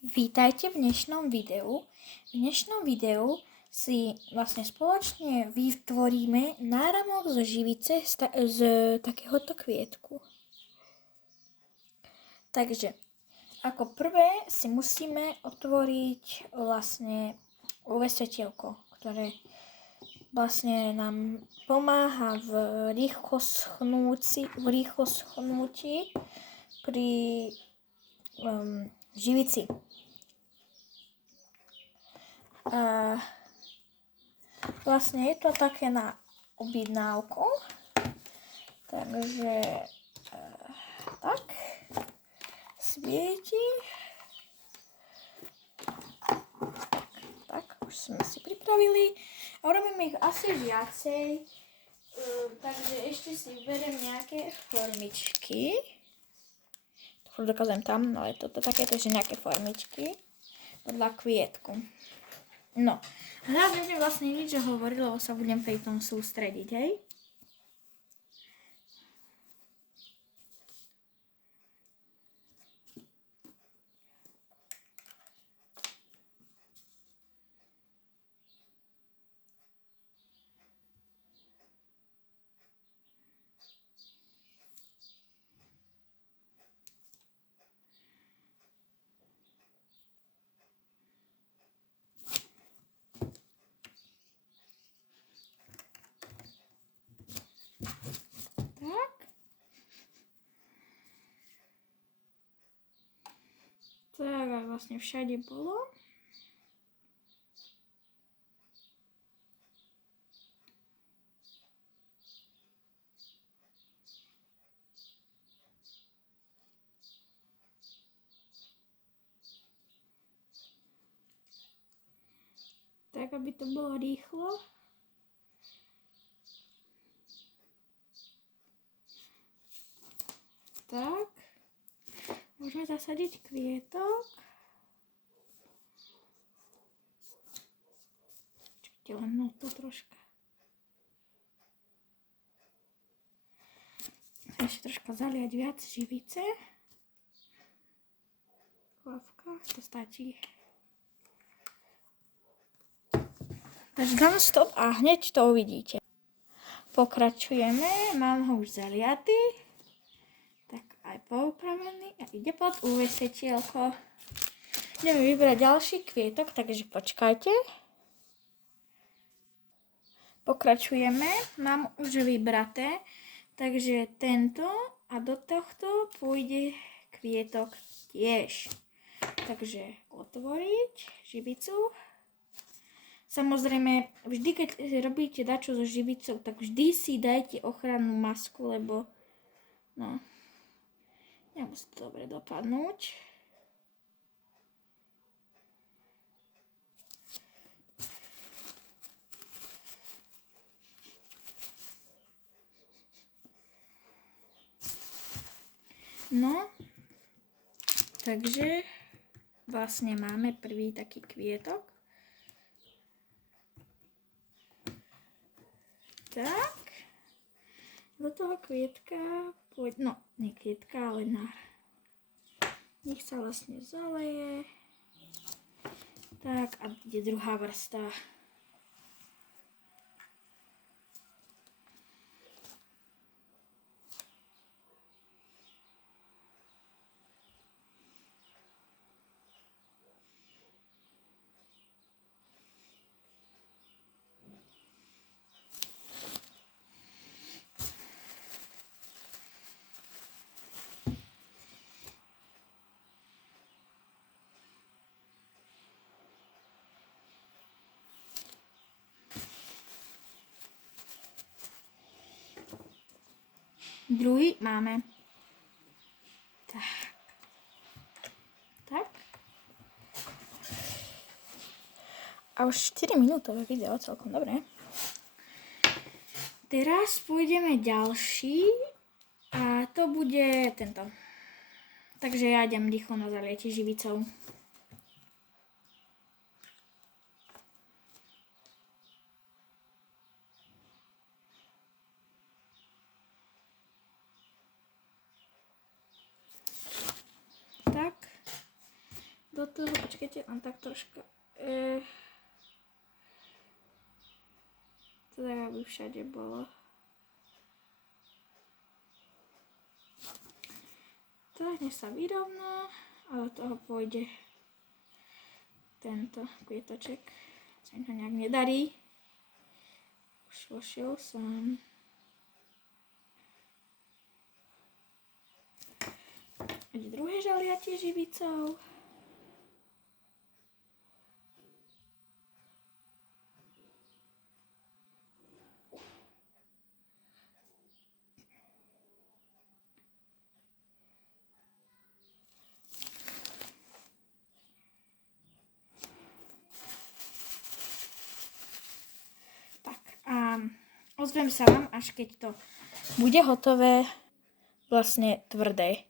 Vítajte v dnešnom videu. V dnešnom videu si vlastne spoločne vytvoríme náramok zo živice z takéhoto kvietku. Takže ako prvé si musíme otvoriť vlastne UV-svetielko, ktoré vlastne nám pomáha v rýchlo schnutí pri živici. Vlastne je to také na objednávku, takže tak svieti. Tak, už sme si pripravili a robíme ich asi viacej, takže ešte si beriem nejaké formičky. To dokazujem tam, ale toto takéto, že nejaké formičky podľa kvietku. No, teraz nebudem vlastne nič hovoriť, lebo sa budem pri tom sústrediť, hej? Tak a vlastne všade bolo. Tak, aby to bolo rýchlo. Tak. Môžeme zasadiť kvietok. Čakajte len no tu troška. Ešte troška zaliať viac živice. Hlavka, to stačí. Takže dám stop a hneď to uvidíte. Pokračujeme, mám ho už zaliatý. Tak aj poupravený a ide pod UV-svetielko. Ideme vybrať ďalší kvietok, takže počkajte. Pokračujeme, mám už vybraté, takže tento a do tohto pôjde kvietok tiež. Takže otvoriť živicu. Samozrejme, vždy keď robíte dačo so živicou, tak vždy si dajte ochrannú masku, lebo nemusí to dobre dopadnúť. No, takže vlastne máme prvý taký kvietok. Tak, do toho kvietka pôjde, no nie kvietka, ale nár. Nech sa vlastne zaleje. Tak a ide druhá vrstva. Druhý máme. Tak. A už 4 minútové video, celkom dobré. Teraz pôjdeme ďalší a to bude tento. Takže ja idem rýchlo na zalietie živicou. do toho, počkajte, len tak troška. To tak, aby všade bolo. Tak, nech sa vyrovná a do toho pôjde tento kvietoček. Sa mi to nejak nedarí. Už vošiel sám. Ide druhé žaliatie živicou. Ozvem sa vám, až keď to bude hotové, vlastne tvrdé.